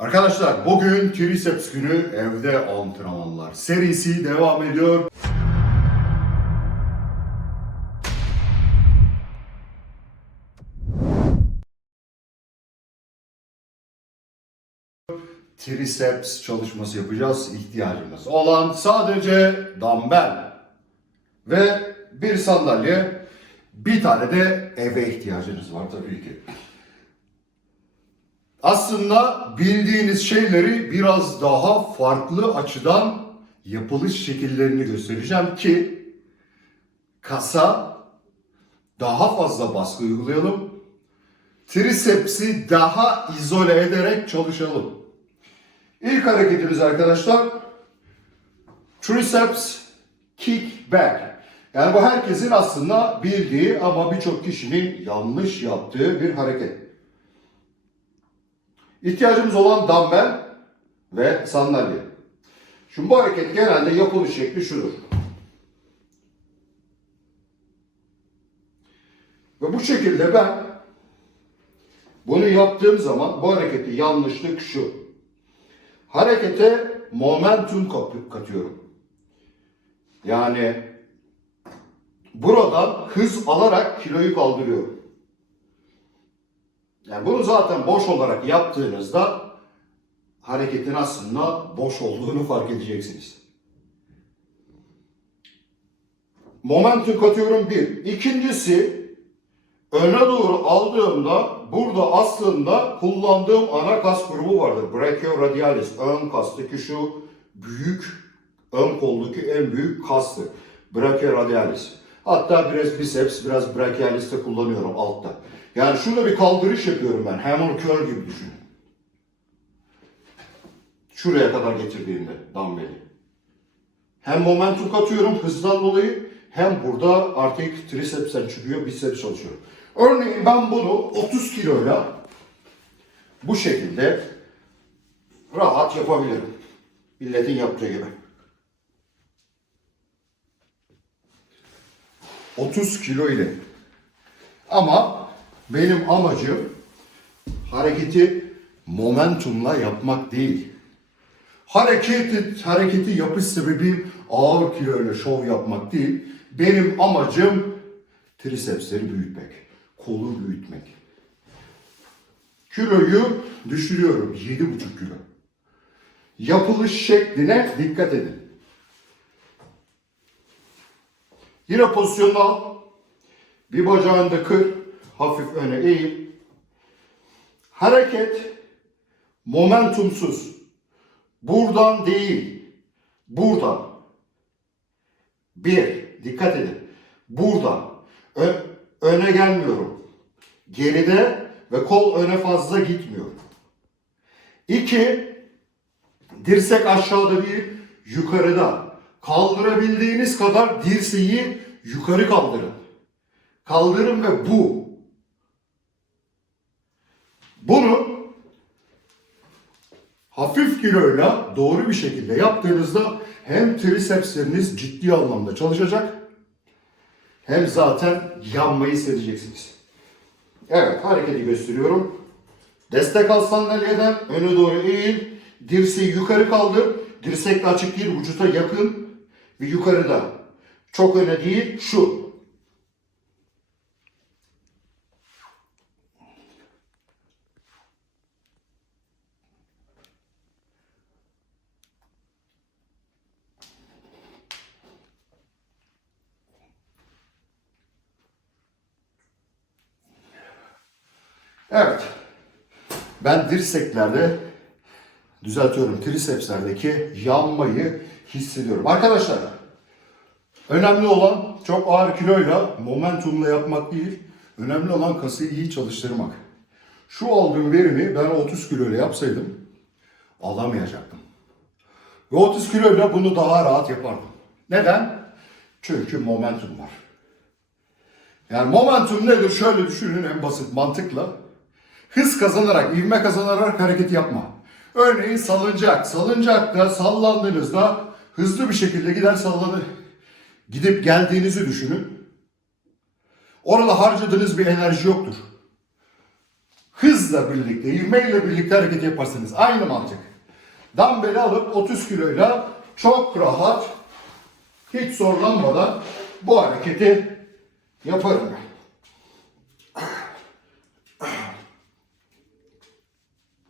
Arkadaşlar bugün triceps günü evde antrenmanlar serisi devam ediyor. Triceps çalışması yapacağız. İhtiyacımız olan sadece dumbbell ve bir sandalye, bir tane de eve ihtiyacınız var tabii ki. Aslında bildiğiniz şeyleri biraz daha farklı açıdan yapılış şekillerini göstereceğim ki kasa daha fazla baskı uygulayalım. Tricepsi daha izole ederek çalışalım. İlk hareketimiz arkadaşlar triceps kick back. Yani bu herkesin aslında bildiği ama birçok kişinin yanlış yaptığı bir hareket. İhtiyacımız olan dumbbell ve sandalye. Şimdi bu hareket genelde yapılış şekli şudur. Ve bu şekilde ben bunu yaptığım zaman bu hareketi yanlışlık şu. Harekete momentum kat- katıyorum. Yani buradan hız alarak kiloyu kaldırıyorum. Yani bunu zaten boş olarak yaptığınızda hareketin aslında boş olduğunu fark edeceksiniz. Momentum katıyorum bir. İkincisi öne doğru aldığımda burada aslında kullandığım ana kas grubu vardır. Brachioradialis. Ön kastaki şu büyük ön koldaki en büyük kastır. Brachioradialis. Hatta biraz biceps, biraz brachialis de kullanıyorum altta. Yani şurada bir kaldırış yapıyorum ben. Hammer curl gibi düşünün. Şuraya kadar getirdiğimde dumbbell'i. Hem momentum katıyorum hızdan dolayı hem burada artık tricepsten çıkıyor, biceps çalışıyor. Örneğin ben bunu 30 kiloyla bu şekilde rahat yapabilirim. Milletin yaptığı gibi. 30 kilo ile. Ama benim amacım hareketi momentumla yapmak değil. Hareketi, hareketi yapış sebebim ağır kiloyla şov yapmak değil. Benim amacım tricepsleri büyütmek, kolu büyütmek. Kiloyu düşürüyorum 7,5 kilo. Yapılış şekline dikkat edin. Yine pozisyonu al. Bir bacağını da kır. Hafif öne eğil. Hareket momentumsuz. Buradan değil. Buradan. Bir. Dikkat edin. Buradan. Ö- öne gelmiyorum. Geride ve kol öne fazla gitmiyor. İki. Dirsek aşağıda değil, yukarıda. Kaldırabildiğiniz kadar dirseği yukarı kaldırın. Kaldırın ve bu. Bunu hafif kiloyla doğru bir şekilde yaptığınızda hem tricepsleriniz ciddi anlamda çalışacak hem zaten yanmayı hissedeceksiniz. Evet hareketi gösteriyorum. Destek al sandalyeden öne doğru eğil. Dirseği yukarı kaldır. Dirsek açık değil vücuta yakın ve yukarıda. Çok öne değil şu. Evet. Ben dirseklerde düzeltiyorum tricepslerdeki yanmayı hissediyorum. Arkadaşlar önemli olan çok ağır kiloyla momentumla yapmak değil. Önemli olan kası iyi çalıştırmak. Şu aldığım verimi ben 30 kiloyla yapsaydım alamayacaktım. Ve 30 kiloyla bunu daha rahat yapardım. Neden? Çünkü momentum var. Yani momentum nedir? Şöyle düşünün en basit mantıkla. Hız kazanarak, ivme kazanarak hareket yapma. Örneğin salıncak. Salıncakta sallandığınızda hızlı bir şekilde gider sallanır. Gidip geldiğinizi düşünün. Orada harcadığınız bir enerji yoktur. hızla birlikte, ivmeyle birlikte hareket yaparsınız. Aynı mantık. Dumbbell'i alıp 30 kiloyla çok rahat, hiç zorlanmadan bu hareketi yaparım ben.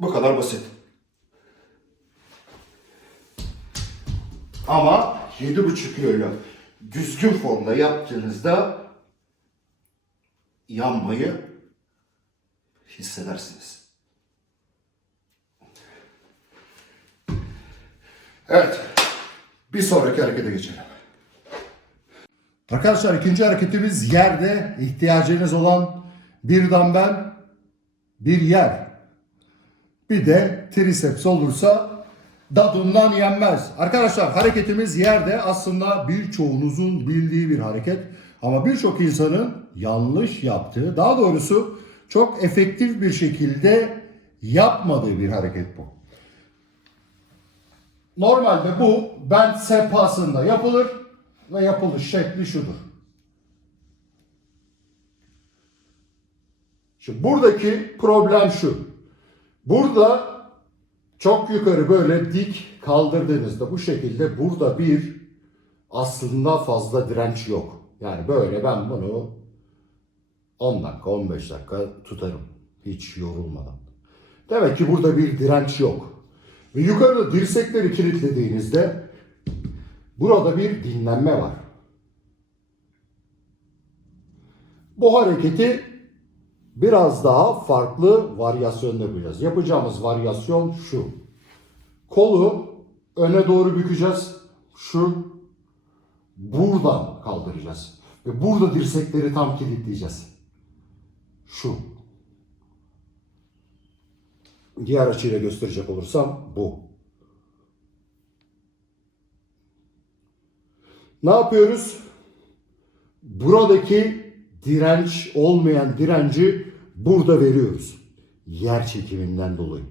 Bu kadar basit. Ama 7,5 kiloyla düzgün formda yaptığınızda yanmayı hissedersiniz. Evet. Bir sonraki harekete geçelim. Arkadaşlar ikinci hareketimiz yerde ihtiyacınız olan bir dumbbell, bir yer. Bir de triceps olursa dadından yenmez. Arkadaşlar hareketimiz yerde aslında birçoğunuzun bildiği bir hareket. Ama birçok insanın yanlış yaptığı, daha doğrusu çok efektif bir şekilde yapmadığı bir hareket bu. Normalde bu bent sehpasında yapılır ve yapılış şekli şudur. Şimdi buradaki problem şu. Burada çok yukarı böyle dik kaldırdığınızda bu şekilde burada bir aslında fazla direnç yok. Yani böyle ben bunu 10 dakika 15 dakika tutarım hiç yorulmadan. Demek ki burada bir direnç yok. Ve yukarıda dirsekleri kilitlediğinizde burada bir dinlenme var. Bu hareketi biraz daha farklı varyasyonda yapacağız. Yapacağımız varyasyon şu. Kolu öne doğru bükeceğiz. Şu buradan kaldıracağız. Ve burada dirsekleri tam kilitleyeceğiz. Şu. Diğer açıyla gösterecek olursam bu. Ne yapıyoruz? Buradaki direnç olmayan direnci burada veriyoruz. Yer çekiminden dolayı.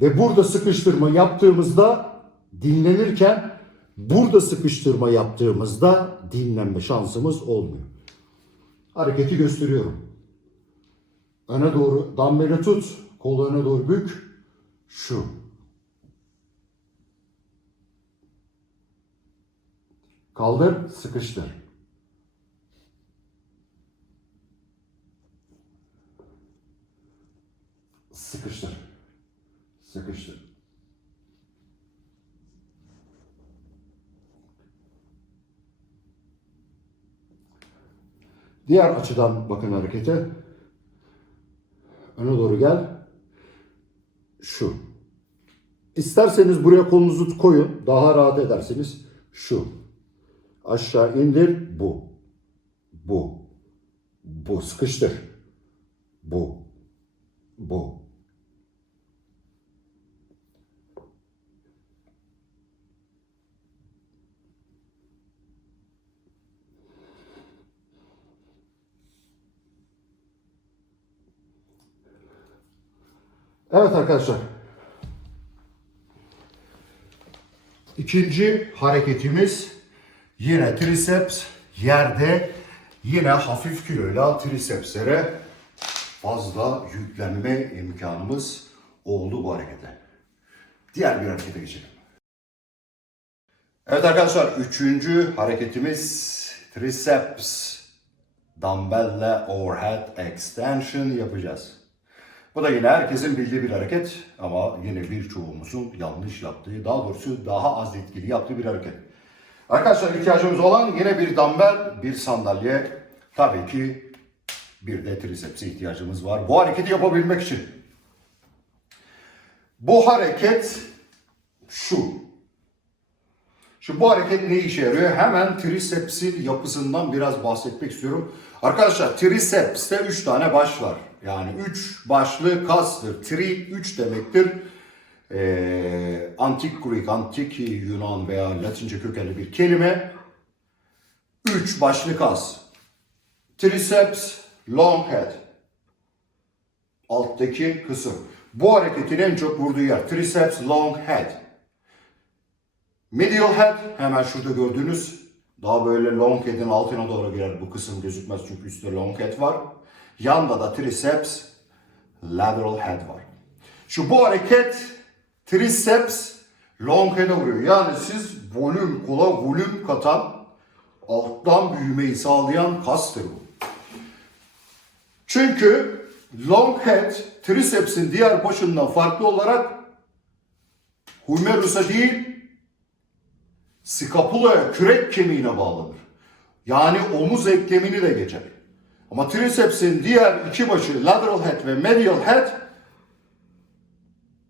Ve burada sıkıştırma yaptığımızda dinlenirken burada sıkıştırma yaptığımızda dinlenme şansımız olmuyor. Hareketi gösteriyorum. Öne doğru dumbbell'i tut. Kolu öne doğru bük. Şu. Kaldır, sıkıştır. Sıkıştır. Sıkıştır. Diğer açıdan bakın harekete. Öne doğru gel. Şu. İsterseniz buraya kolunuzu koyun. Daha rahat edersiniz. Şu. Aşağı indir. Bu. Bu. Bu. Sıkıştır. Bu. Bu. Evet arkadaşlar. İkinci hareketimiz yine triceps yerde yine hafif kiloyla tricepslere fazla yüklenme imkanımız oldu bu harekete. Diğer bir harekete geçelim. Evet arkadaşlar üçüncü hareketimiz triceps dumbbell overhead extension yapacağız. Bu da yine herkesin bildiği bir hareket ama yine birçoğumuzun yanlış yaptığı, daha doğrusu daha az etkili yaptığı bir hareket. Arkadaşlar ihtiyacımız olan yine bir dumbbell, bir sandalye, tabii ki bir de triceps'e ihtiyacımız var. Bu hareketi yapabilmek için. Bu hareket şu. Şimdi bu hareket ne işe yarıyor? Hemen tricepsin yapısından biraz bahsetmek istiyorum. Arkadaşlar tricepste 3 tane baş var. Yani 3 başlı kastır. Tri 3 demektir. Ee, antik Greek, antik Yunan veya Latince kökenli bir kelime. 3 başlı kas. Triceps, long head. Alttaki kısım. Bu hareketin en çok vurduğu yer. Triceps, long head. Medial head hemen şurada gördüğünüz daha böyle long head'in altına doğru girer. Bu kısım gözükmez çünkü üstte long head var. Yanda da triceps lateral head var. Şu bu hareket triceps long head'e vuruyor. Yani siz volüm, kola volüm katan, alttan büyümeyi sağlayan kastır bu. Çünkü long head tricepsin diğer başından farklı olarak humerus'a değil skapulaya, kürek kemiğine bağlanır. Yani omuz eklemini de geçer. Ama tricepsin diğer iki başı lateral head ve medial head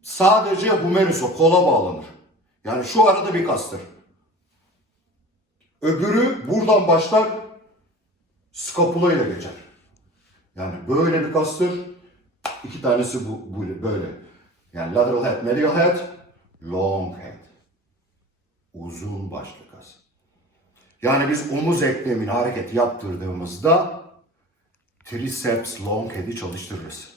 sadece humerus'a, kola bağlanır. Yani şu arada bir kastır. Öbürü buradan başlar, skapula ile geçer. Yani böyle bir kastır. İki tanesi bu, bu böyle. Yani lateral head, medial head, long head. Uzun başlı kas. Yani biz omuz eklemini hareket yaptırdığımızda triceps long head'i çalıştırırız.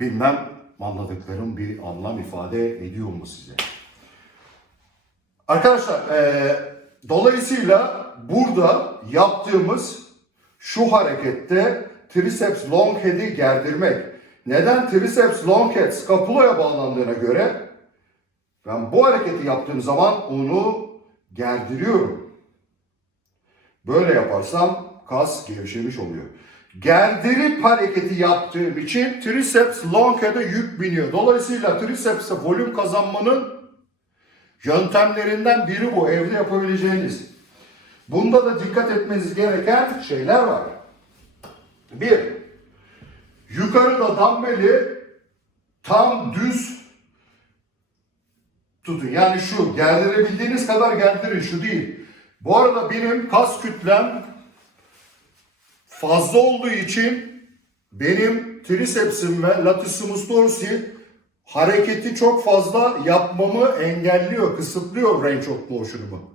Bilmem anladıklarım bir anlam ifade ediyor mu size? Arkadaşlar, eee, dolayısıyla burada yaptığımız şu harekette triceps long head'i gerdirmek. Neden triceps long head skapulaya bağlandığına göre ben bu hareketi yaptığım zaman onu gerdiriyorum. Böyle yaparsam kas gevşemiş oluyor. Gerdirip hareketi yaptığım için triceps long head'e yük biniyor. Dolayısıyla triceps'e volüm kazanmanın yöntemlerinden biri bu. Evde yapabileceğiniz. Bunda da dikkat etmeniz gereken şeyler var. Bir, yukarıda dumbbell'i tam düz tutun. Yani şu gerdirebildiğiniz kadar gerdirin şu değil. Bu arada benim kas kütlem fazla olduğu için benim tricepsim ve latissimus dorsi hareketi çok fazla yapmamı engelliyor, kısıtlıyor range of motion'umu.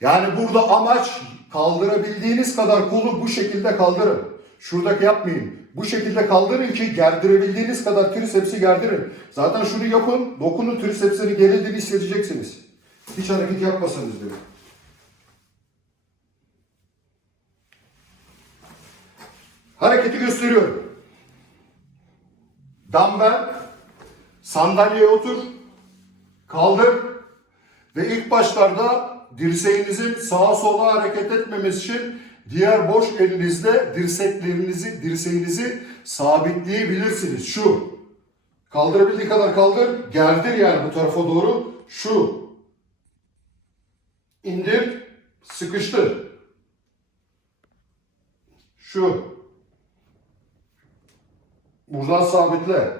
Yani burada amaç kaldırabildiğiniz kadar kolu bu şekilde kaldırın. Şuradaki yapmayın. Bu şekilde kaldırın ki gerdirebildiğiniz kadar tricepsi gerdirin. Zaten şunu yapın, dokunun tricepsleri gerildiğini hissedeceksiniz. Hiç hareket yapmasanız bile. Hareketi gösteriyorum. Dumbbell, sandalyeye otur, kaldır ve ilk başlarda dirseğinizin sağa sola hareket etmemesi için diğer boş elinizle dirseklerinizi, dirseğinizi sabitleyebilirsiniz. Şu. Kaldırabildiği kadar kaldır. Gerdir yani bu tarafa doğru. Şu. İndir. Sıkıştır. Şu. Buradan sabitle.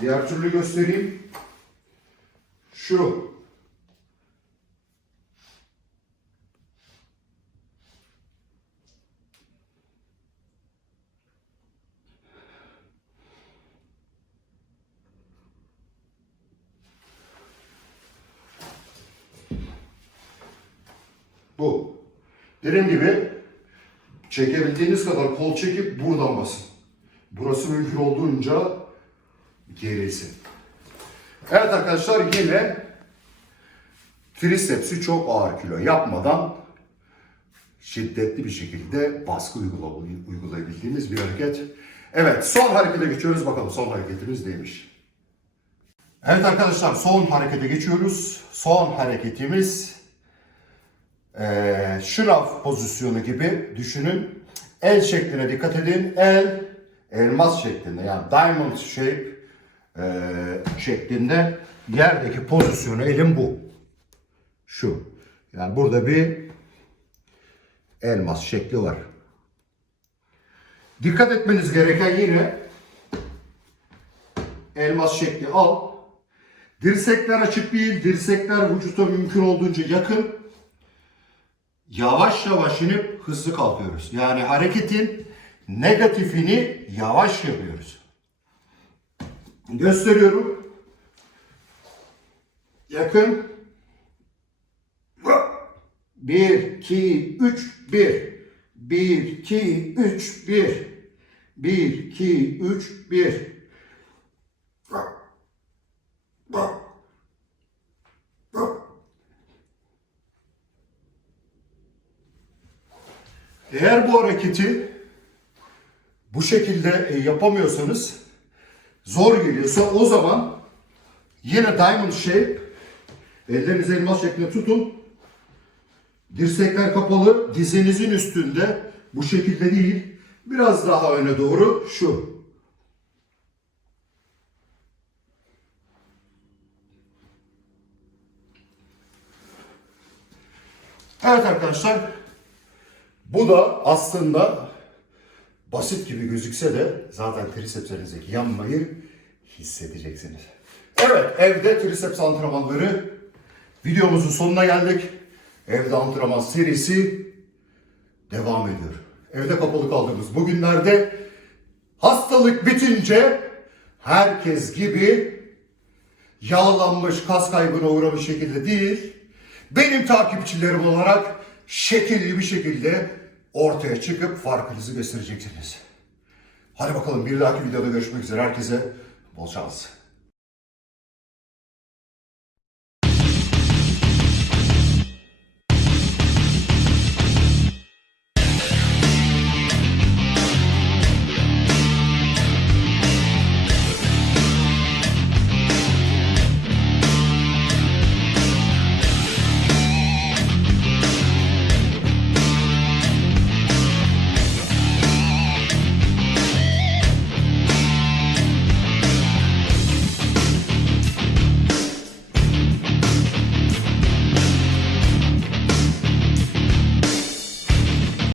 Diğer türlü göstereyim. Şu. Bu. Dediğim gibi çekebildiğiniz kadar kol çekip buradan basın. Burası mümkün olduğunca gerilsin. Evet arkadaşlar yine tricepsi çok ağır kilo yapmadan şiddetli bir şekilde baskı uygula- uygulayabildiğimiz bir hareket. Evet son harekete geçiyoruz. Bakalım son hareketimiz neymiş? Evet arkadaşlar son harekete geçiyoruz. Son hareketimiz eee şınav pozisyonu gibi düşünün. El şekline dikkat edin. El elmas şeklinde yani diamond shape eee, şeklinde yerdeki pozisyonu elim bu. Şu. Yani burada bir elmas şekli var. Dikkat etmeniz gereken yine elmas şekli al. Dirsekler açık değil, dirsekler vücuta mümkün olduğunca yakın. Yavaş yavaş inip hızlı kalkıyoruz. Yani hareketin negatifini yavaş yapıyoruz. Gösteriyorum. Yakın. Bir, iki, üç, bir. Bir, iki, üç, bir. Bir, iki, üç, bir. Eğer bu hareketi bu şekilde e, yapamıyorsanız zor geliyorsa o zaman yine diamond shape ellerinizi elmas şeklinde tutun. Dirsekler kapalı, dizinizin üstünde bu şekilde değil, biraz daha öne doğru şu. Evet arkadaşlar, bu da aslında basit gibi gözükse de zaten trisepslerinizdeki yanmayı hissedeceksiniz. Evet, evde triceps antrenmanları videomuzun sonuna geldik. Evde antrenman serisi devam ediyor. Evde kapalı kaldığımız bu günlerde hastalık bitince herkes gibi yağlanmış, kas kaybına uğramış şekilde değil, benim takipçilerim olarak şekilli bir şekilde ortaya çıkıp farkınızı göstereceksiniz. Hadi bakalım bir dahaki videoda görüşmek üzere. Herkese bol şans.